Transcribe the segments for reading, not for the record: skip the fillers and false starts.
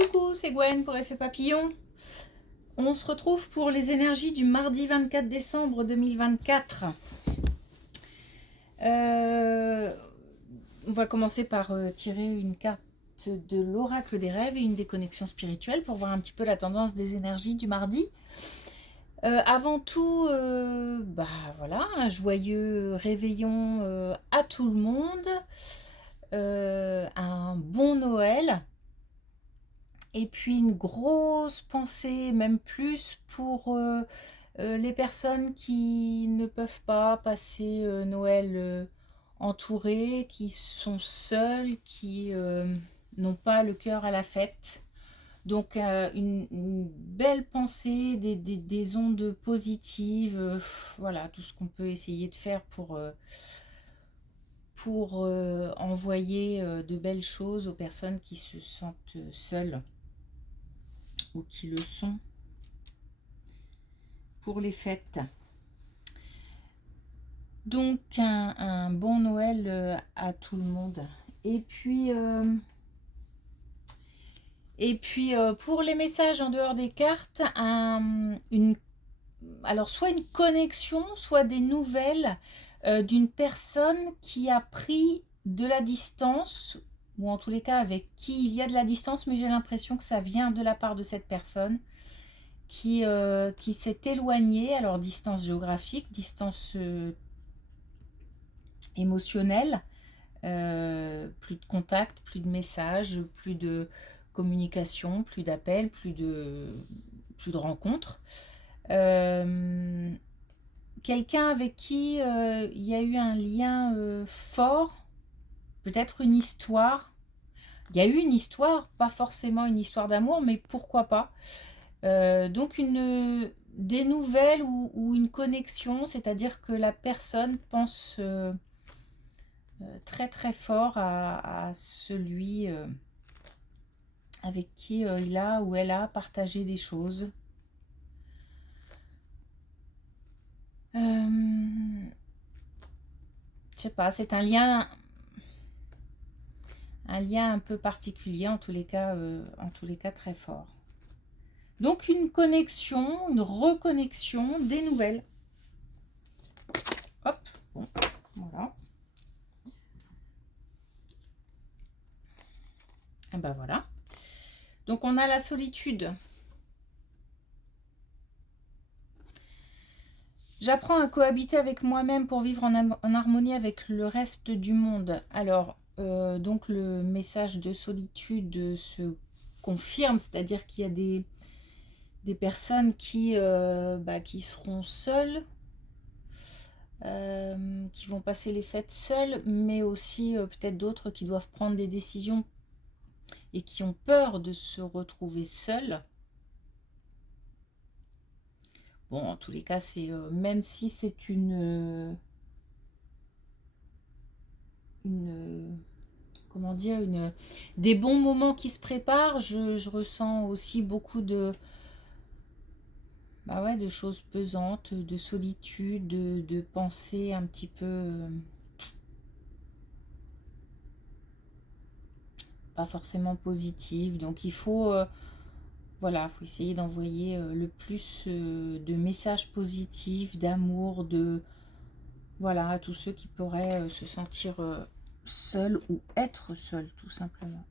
Coucou, c'est Gwen pour Effet Papillon. On se retrouve pour les énergies du mardi 24 décembre 2024. On va commencer par tirer une carte de l'oracle des rêves et une des connexions spirituelles pour voir un petit peu la tendance des énergies du mardi. Avant tout, voilà, un joyeux réveillon à tout le monde, un bon Noël. Et puis une grosse pensée, même plus pour les personnes qui ne peuvent pas passer Noël entourées, qui sont seules, qui n'ont pas le cœur à la fête. Donc une belle pensée, des ondes positives, voilà, tout ce qu'on peut essayer de faire pour envoyer de belles choses aux personnes qui se sentent seules ou qui le sont pour les fêtes. Donc un bon Noël à tout le monde. Et puis pour les messages en dehors des cartes, alors soit une connexion, soit des nouvelles d'une personne qui a pris de la distance, ou en tous les cas avec qui il y a de la distance, mais j'ai l'impression que ça vient de la part de cette personne qui s'est éloignée, alors distance géographique, distance émotionnelle, plus de contact, plus de messages, plus de communication, plus d'appels, plus de rencontres. Quelqu'un avec qui il y a eu un lien fort, peut-être une histoire. Il y a eu une histoire, pas forcément une histoire d'amour, mais pourquoi pas. Donc des nouvelles ou une connexion, c'est-à-dire que la personne pense très très fort à celui avec qui il a ou elle a partagé des choses. Je sais pas, c'est un lien un peu particulier, en tous les cas très fort. Donc une connexion, une reconnexion, des nouvelles. Hop, bon, voilà. Et ben voilà. Donc on a la solitude. J'apprends à cohabiter avec moi-même pour vivre en harmonie avec le reste du monde. Alors, donc le message de solitude se confirme, c'est-à-dire qu'il y a des personnes qui seront seules, qui vont passer les fêtes seules, mais aussi peut-être d'autres qui doivent prendre des décisions et qui ont peur de se retrouver seules. Bon, en tous les cas, c'est même si c'est comment dire, des bons moments qui se préparent, je ressens aussi beaucoup de de choses pesantes, de solitude, de pensées un petit peu pas forcément positives. Donc il faut faut essayer d'envoyer le plus de messages positifs, d'amour, à tous ceux qui pourraient se sentir seuls ou être seuls, tout simplement.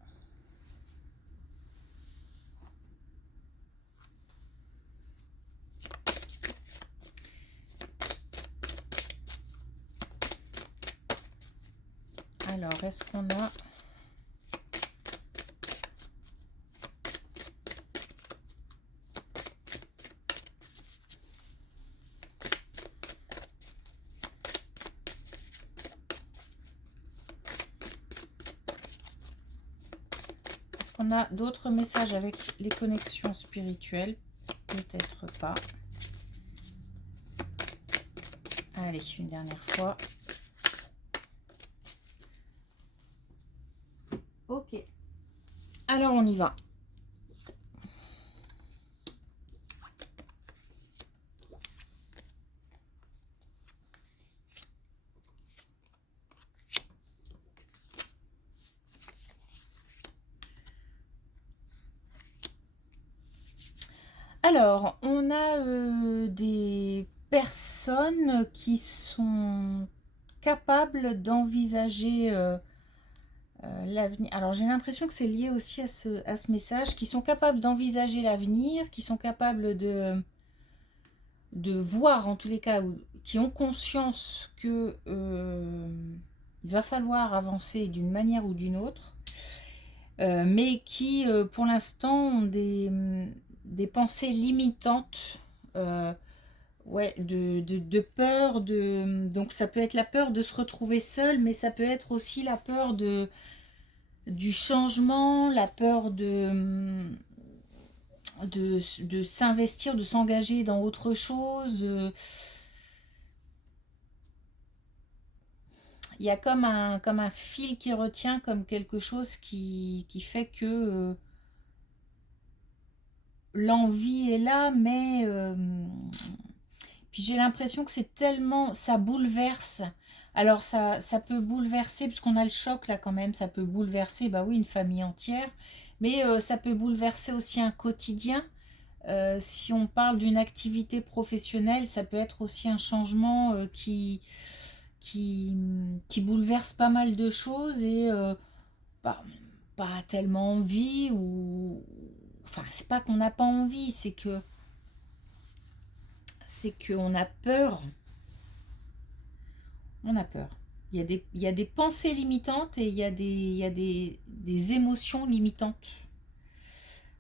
Alors, est-ce qu'on a... On a d'autres messages avec les connexions spirituelles? Peut-être pas. Allez, une dernière fois. Ok. Alors, on y va. Alors, on a des personnes qui sont capables d'envisager l'avenir. Alors, j'ai l'impression que c'est lié aussi à ce message, qui sont capables d'envisager l'avenir, qui sont capables de voir, en tous les cas, qui ont conscience que il va falloir avancer d'une manière ou d'une autre, mais qui, pour l'instant, ont des pensées limitantes, ouais, de peur, donc ça peut être la peur de se retrouver seul, mais ça peut être aussi la peur du changement, la peur de s'investir, de s'engager dans autre chose. Il y a comme un fil qui retient, comme quelque chose qui fait que l'envie est là, mais puis j'ai l'impression que c'est tellement, ça bouleverse. Alors ça peut bouleverser, puisqu'on a le choc là quand même, ça peut bouleverser, bah oui, une famille entière, mais ça peut bouleverser aussi un quotidien. Si on parle d'une activité professionnelle, ça peut être aussi un changement qui bouleverse pas mal de choses et bah, pas tellement envie ou... Enfin, c'est pas qu'on n'a pas envie, c'est qu'on a peur. On a peur. Il y a des pensées limitantes et il y a des émotions limitantes,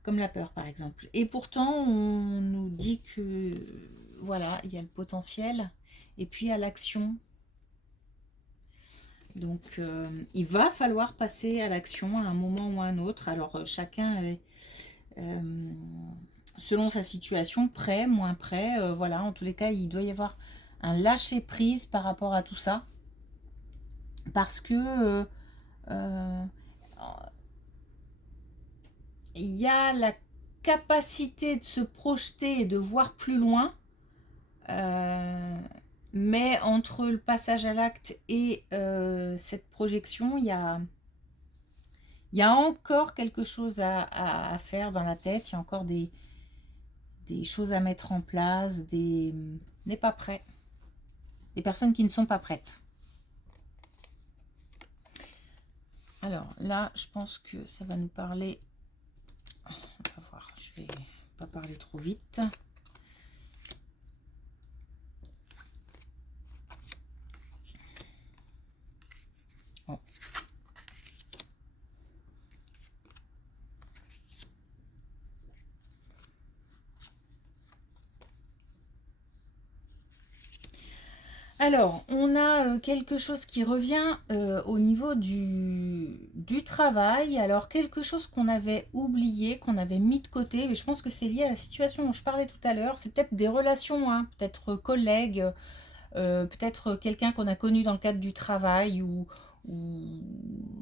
comme la peur par exemple. Et pourtant, on nous dit que voilà, il y a le potentiel et puis à l'action. Donc, il va falloir passer à l'action à un moment ou à un autre. Alors, chacun est, euh, selon sa situation, prêt, moins prêt. Voilà, en tous les cas, il doit y avoir un lâcher-prise par rapport à tout ça. Parce que euh, il y a la capacité de se projeter et de voir plus loin. Mais entre le passage à l'acte et cette projection, il y a encore quelque chose à faire dans la tête. Il y a encore des choses à mettre en place. On n'est pas prêt. Des personnes qui ne sont pas prêtes. Alors là, je pense que ça va nous parler. On va voir, je vais pas parler trop vite. Bon. Alors, on a quelque chose qui revient au niveau du travail. Alors, quelque chose qu'on avait oublié, qu'on avait mis de côté, mais je pense que c'est lié à la situation dont je parlais tout à l'heure. C'est peut-être des relations, hein, peut-être collègues, peut-être quelqu'un qu'on a connu dans le cadre du travail, ou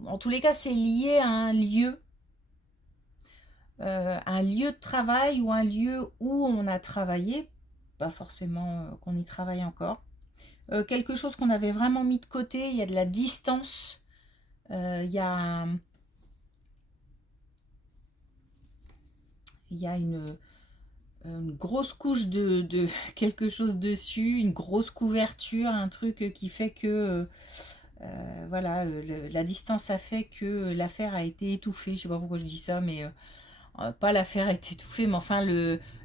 en tous les cas, c'est lié à un lieu de travail ou un lieu où on a travaillé, pas forcément qu'on y travaille encore. Quelque chose qu'on avait vraiment mis de côté, il y a de la distance, il y a, il y a une grosse couche de quelque chose dessus, une grosse couverture, un truc qui fait que voilà, la distance a fait que l'affaire a été étouffée. Je sais pas pourquoi je dis ça, mais pas l'affaire a été étouffée, mais enfin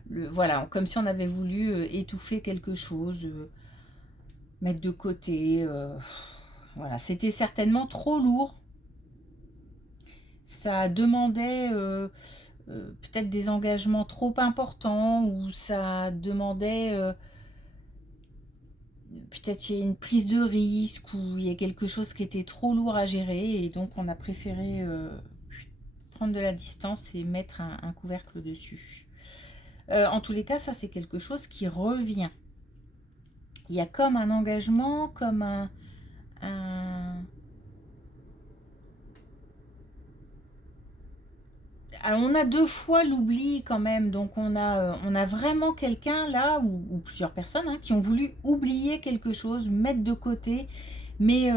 voilà, comme si on avait voulu étouffer quelque chose, mettre de côté. Voilà, c'était certainement trop lourd. Ça demandait peut-être des engagements trop importants, ou ça demandait peut-être une prise de risque, ou il y a quelque chose qui était trop lourd à gérer, et donc on a préféré prendre de la distance et mettre un couvercle dessus. En tous les cas, ça c'est quelque chose qui revient. Il y a comme un engagement, comme un alors on a deux fois l'oubli quand même, donc on a vraiment quelqu'un là, ou plusieurs personnes hein, qui ont voulu oublier quelque chose, mettre de côté, mais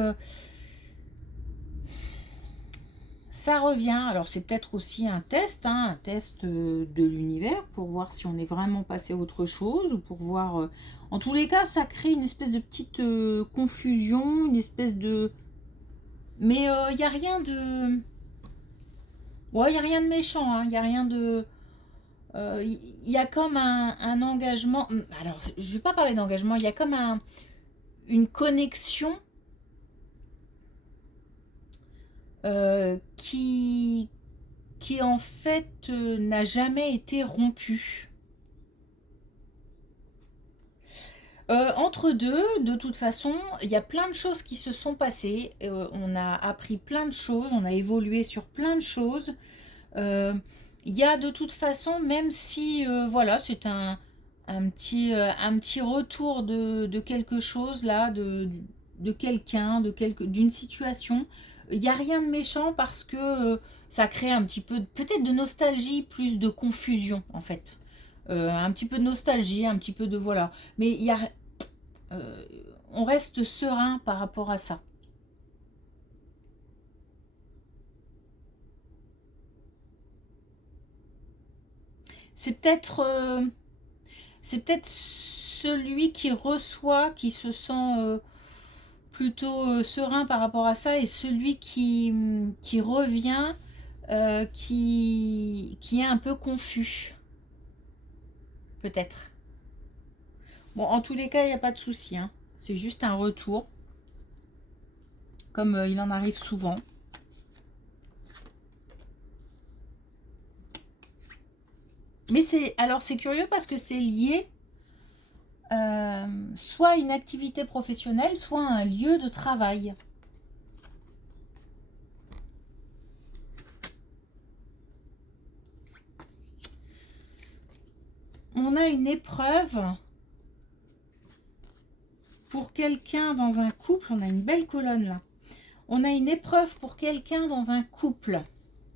Ça revient. Alors c'est peut-être aussi un test de l'univers pour voir si on est vraiment passé à autre chose ou pour voir. En tous les cas, ça crée une espèce de petite confusion, une espèce de. Mais il n'y a rien de. Ouais, il n'y a rien de méchant, il n'y a rien de. Il y a comme un engagement. Alors, je ne vais pas parler d'engagement, il y a comme une connexion qui en fait n'a jamais été rompue. Entre deux, de toute façon, il y a plein de choses qui se sont passées. On a appris plein de choses, on a évolué sur plein de choses. Il y a de toute façon, même si voilà, c'est un petit retour de quelque chose là, de quelqu'un, d'une situation. Il n'y a rien de méchant parce que ça crée un petit peu, peut-être de nostalgie, plus de confusion en fait. Un petit peu de nostalgie, un petit peu de voilà. Mais euh, on reste serein par rapport à ça. C'est peut-être c'est peut-être celui qui reçoit, qui se sent plutôt serein par rapport à ça, et celui qui revient, qui est un peu confus, peut-être. Bon, en tous les cas, il n'y a pas de souci, hein. C'est juste un retour, comme il en arrive souvent. Mais c'est curieux parce que c'est lié soit à une activité professionnelle, soit à un lieu de travail. On a une épreuve pour quelqu'un dans un couple. On a une belle colonne là. On a une épreuve pour quelqu'un dans un couple.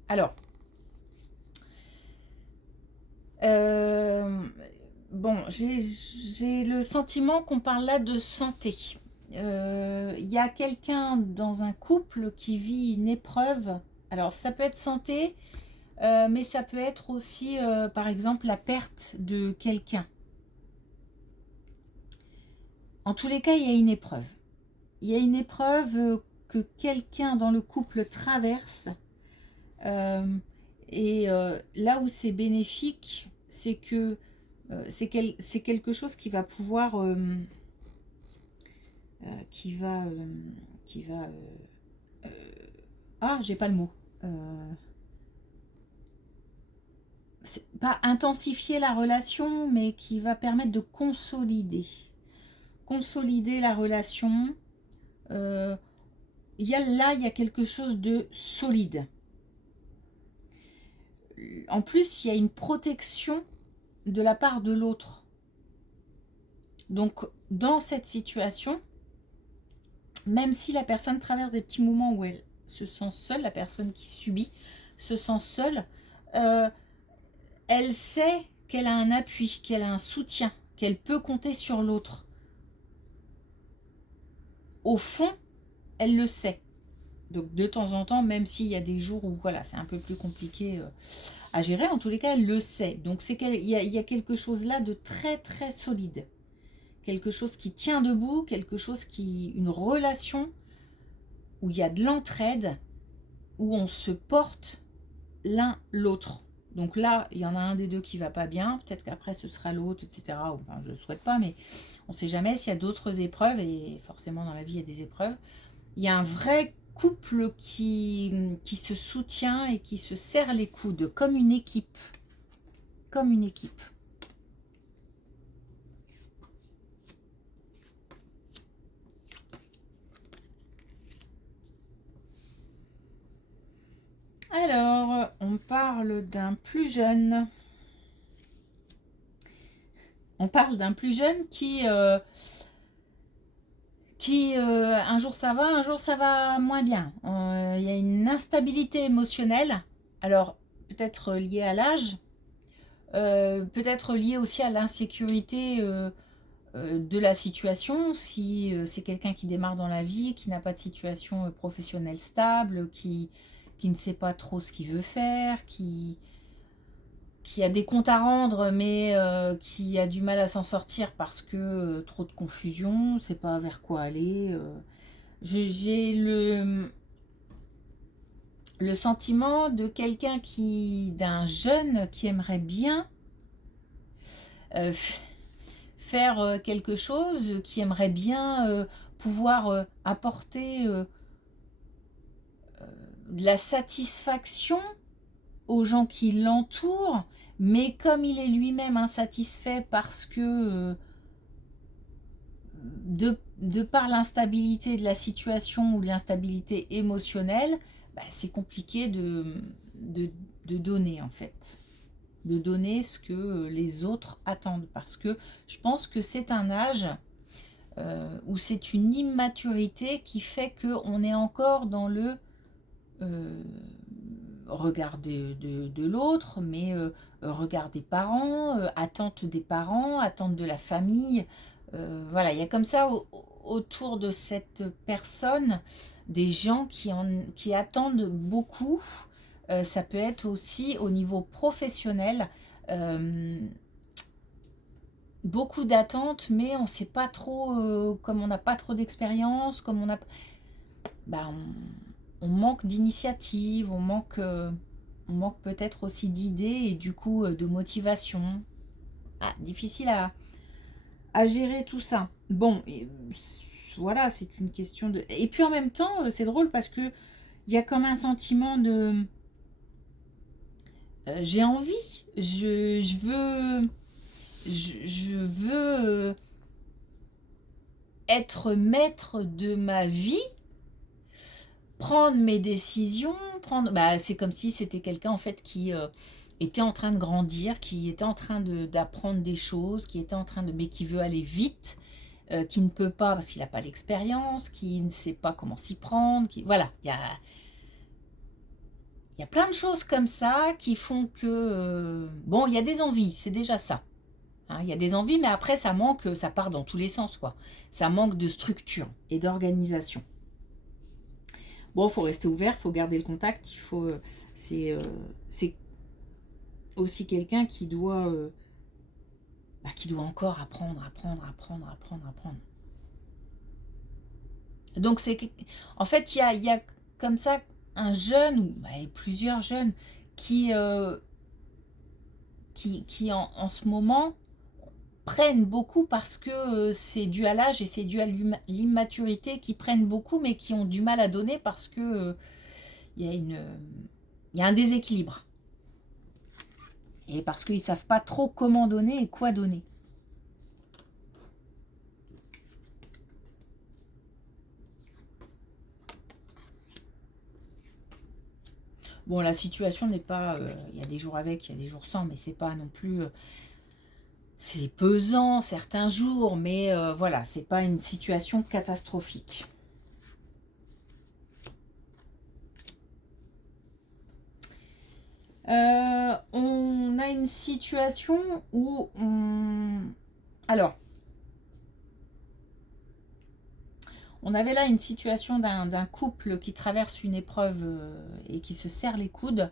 Alors, euh, bon, j'ai le sentiment qu'on parle là de santé. Il y a quelqu'un dans un couple qui vit une épreuve. Alors, ça peut être santé, mais ça peut être aussi, par exemple, la perte de quelqu'un. En tous les cas, il y a une épreuve. Il y a une épreuve que quelqu'un dans le couple traverse. Euh, et là où c'est bénéfique, c'est que c'est quelque chose qui va pouvoir, qui va, qui va, ah, j'ai pas le mot. C'est pas intensifier la relation, mais qui va permettre de consolider la relation. Euh, il y a quelque chose de solide. En plus, il y a une protection de la part de l'autre. Donc, dans cette situation, même si la personne traverse des petits moments où elle se sent seule, la personne qui subit se sent seule, euh, elle sait qu'elle a un appui, qu'elle a un soutien, qu'elle peut compter sur l'autre. Au fond, elle le sait. Donc de temps en temps, même s'il y a des jours où voilà, c'est un peu plus compliqué à gérer, en tous les cas, elle le sait. Donc il y a quelque chose là de très très solide. Quelque chose qui tient debout, une relation où il y a de l'entraide, où on se porte l'un l'autre. Donc là, il y en a un des deux qui va pas bien, peut-être qu'après ce sera l'autre, etc. Enfin, je ne le souhaite pas, mais on ne sait jamais s'il y a d'autres épreuves, et forcément dans la vie il y a des épreuves. Il y a un vrai couple qui se soutient et qui se serre les coudes, comme une équipe. Comme une équipe. Alors, on parle d'un plus jeune. On parle d'un plus jeune qui un jour ça va, un jour ça va moins bien. Il y a une instabilité émotionnelle. Alors, peut-être liée à l'âge, peut-être liée aussi à l'insécurité de la situation. Si c'est quelqu'un qui démarre dans la vie, qui n'a pas de situation professionnelle stable, qui ne sait pas trop ce qu'il veut faire, qui a des comptes à rendre, mais qui a du mal à s'en sortir parce que trop de confusion, ne sait pas vers quoi aller. J'ai le sentiment de quelqu'un d'un jeune qui aimerait bien euh, faire quelque chose, qui aimerait bien pouvoir apporter de la satisfaction aux gens qui l'entourent, mais comme il est lui-même insatisfait parce que de par l'instabilité de la situation ou de l'instabilité émotionnelle, bah, c'est compliqué de donner en fait. De donner ce que les autres attendent. Parce que je pense que c'est un âge où c'est une immaturité qui fait qu'on est encore dans le regard de l'autre, mais regard des parents, attente des parents, attente de la famille. Voilà, il y a comme ça autour de cette personne des gens qui attendent beaucoup. Ça peut être aussi au niveau professionnel. Beaucoup d'attentes, mais on ne sait pas trop, comme on n'a pas trop d'expérience, comme bah, on manque d'initiative, on manque peut-être aussi d'idées et du coup de motivation. Ah, difficile à gérer tout ça. Bon, voilà, c'est une question de... Et puis en même temps, c'est drôle parce que il y a comme un sentiment de... j'ai envie, je veux... Je veux être maître de ma vie, prendre mes décisions, c'est comme si c'était quelqu'un en fait qui était en train de grandir, qui était en train d'apprendre des choses, qui était en train mais qui veut aller vite, qui ne peut pas parce qu'il n'a pas l'expérience, qui ne sait pas comment s'y prendre, voilà, il y a plein de choses comme ça qui font que bon, il y a des envies, c'est déjà ça. Hein, il y a des envies, mais après ça manque, ça part dans tous les sens quoi. Ça manque de structure et d'organisation. Bon, il faut rester ouvert, il faut garder le contact, c'est aussi quelqu'un qui doit encore apprendre. Donc en fait, il y a comme ça un jeune, ou plusieurs jeunes, qui en ce moment prennent beaucoup parce que c'est dû à l'âge et c'est dû à l'immaturité, qui prennent beaucoup mais qui ont du mal à donner parce que il y a un déséquilibre. Et parce qu'ils ne savent pas trop comment donner et quoi donner. Bon, la situation n'est pas... il y a des jours avec, il y a des jours sans, mais c'est pas non plus... c'est pesant certains jours, mais voilà, c'est pas une situation catastrophique. On a une situation où alors, on avait là une situation d'un couple qui traverse une épreuve et qui se serre les coudes.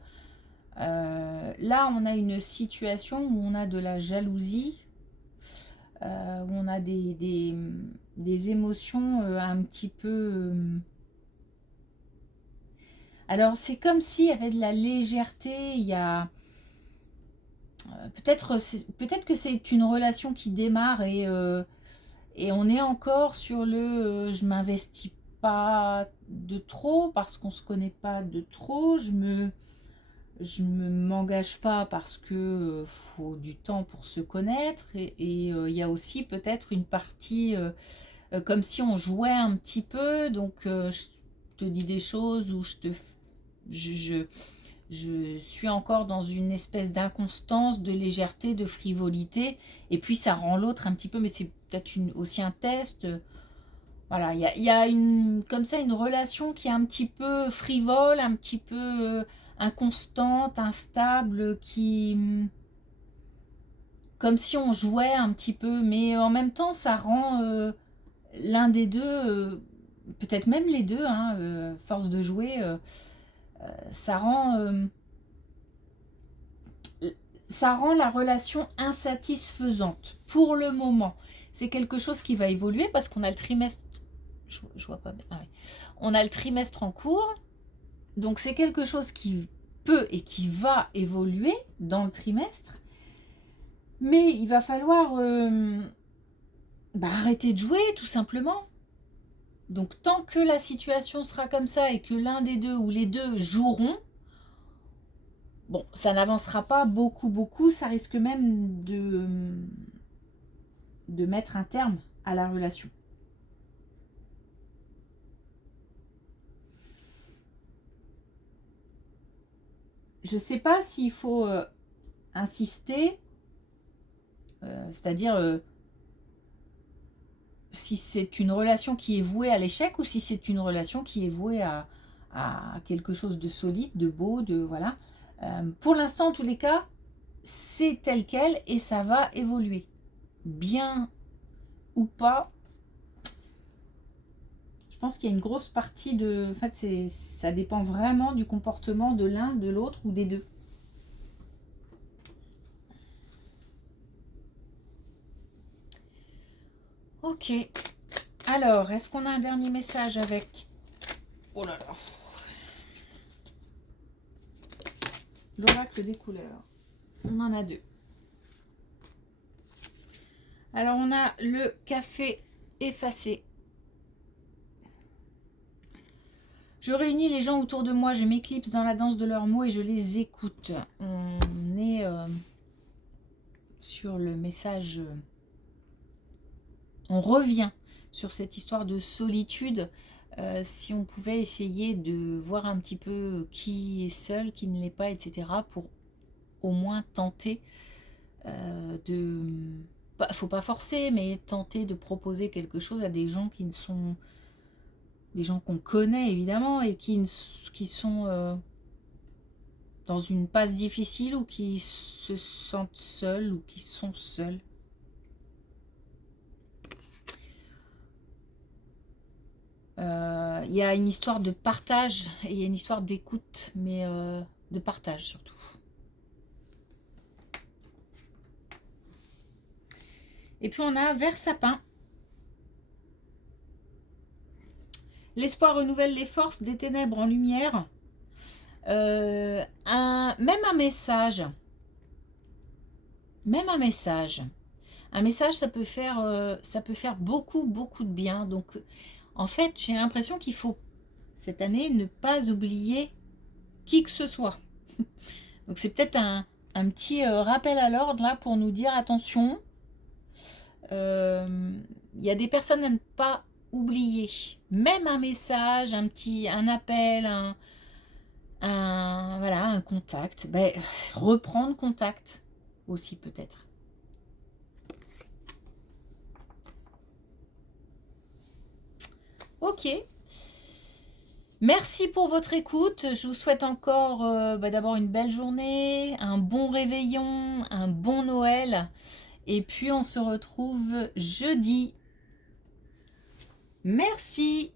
Là, on a une situation où on a de la jalousie, où on a des émotions un petit peu... alors, c'est comme s'il y avait de la légèreté, il y a... peut-être que c'est une relation qui démarre et on est encore sur le je m'investis pas de trop parce qu'on se connaît pas de trop, je me m'engage pas parce que faut du temps pour se connaître et il y a aussi peut-être une partie comme si on jouait un petit peu, donc je te dis des choses où je suis encore dans une espèce d'inconstance, de légèreté, de frivolité, et puis ça rend l'autre un petit peu, mais c'est peut-être aussi un test. Voilà, il y a comme ça une relation qui est un petit peu frivole, un petit peu inconstante, instable, comme si on jouait un petit peu, mais en même temps ça rend l'un des deux, peut-être même les deux, hein, force de jouer, ça rend la relation insatisfaisante pour le moment. C'est quelque chose qui va évoluer parce qu'on a le trimestre. Je vois pas bien. Ah ouais. On a le trimestre en cours. Donc c'est quelque chose qui peut et qui va évoluer dans le trimestre. Mais il va falloir arrêter de jouer tout simplement. Donc tant que la situation sera comme ça et que l'un des deux ou les deux joueront, bon, ça n'avancera pas beaucoup, ça risque même de mettre un terme à la relation. Je ne sais pas s'il faut insister, c'est-à-dire si c'est une relation qui est vouée à l'échec ou si c'est une relation qui est vouée à quelque chose de solide, de beau, de voilà. Pour l'instant, en tous les cas, c'est tel quel et ça va évoluer. Bien ou pas, je pense qu'il y a une grosse partie de... En fait, ça dépend vraiment du comportement de l'un, de l'autre ou des deux. Ok. Alors, est-ce qu'on a un dernier message avec... Oh là là. L'oracle des couleurs. On en a deux. Alors, on a le café effacé. Je réunis les gens autour de moi, je m'éclipse dans la danse de leurs mots et je les écoute. On est sur le message... on revient sur cette histoire de solitude. Si on pouvait essayer de voir un petit peu qui est seul, qui ne l'est pas, etc. pour au moins tenter de... faut pas forcer, mais tenter de proposer quelque chose à des gens qui ne sont... des gens qu'on connaît évidemment et qui sont dans une passe difficile ou qui se sentent seuls ou qui sont seuls. Il y a une histoire de partage et il y a une histoire d'écoute, mais de partage surtout. Et puis on a Vert Sapin. L'espoir renouvelle les forces des ténèbres en lumière. Même un message. Même un message. Un message, ça peut faire beaucoup de bien. Donc, en fait, j'ai l'impression qu'il faut, cette année, ne pas oublier qui que ce soit. Donc, c'est peut-être un petit rappel à l'ordre, là, pour nous dire, attention, il y a des personnes à ne pas oublier. Même un message, un appel, un contact. Reprendre contact aussi, peut-être. Ok. Merci pour votre écoute. Je vous souhaite encore d'abord une belle journée, un bon réveillon, un bon Noël. Et puis on se retrouve jeudi. Merci.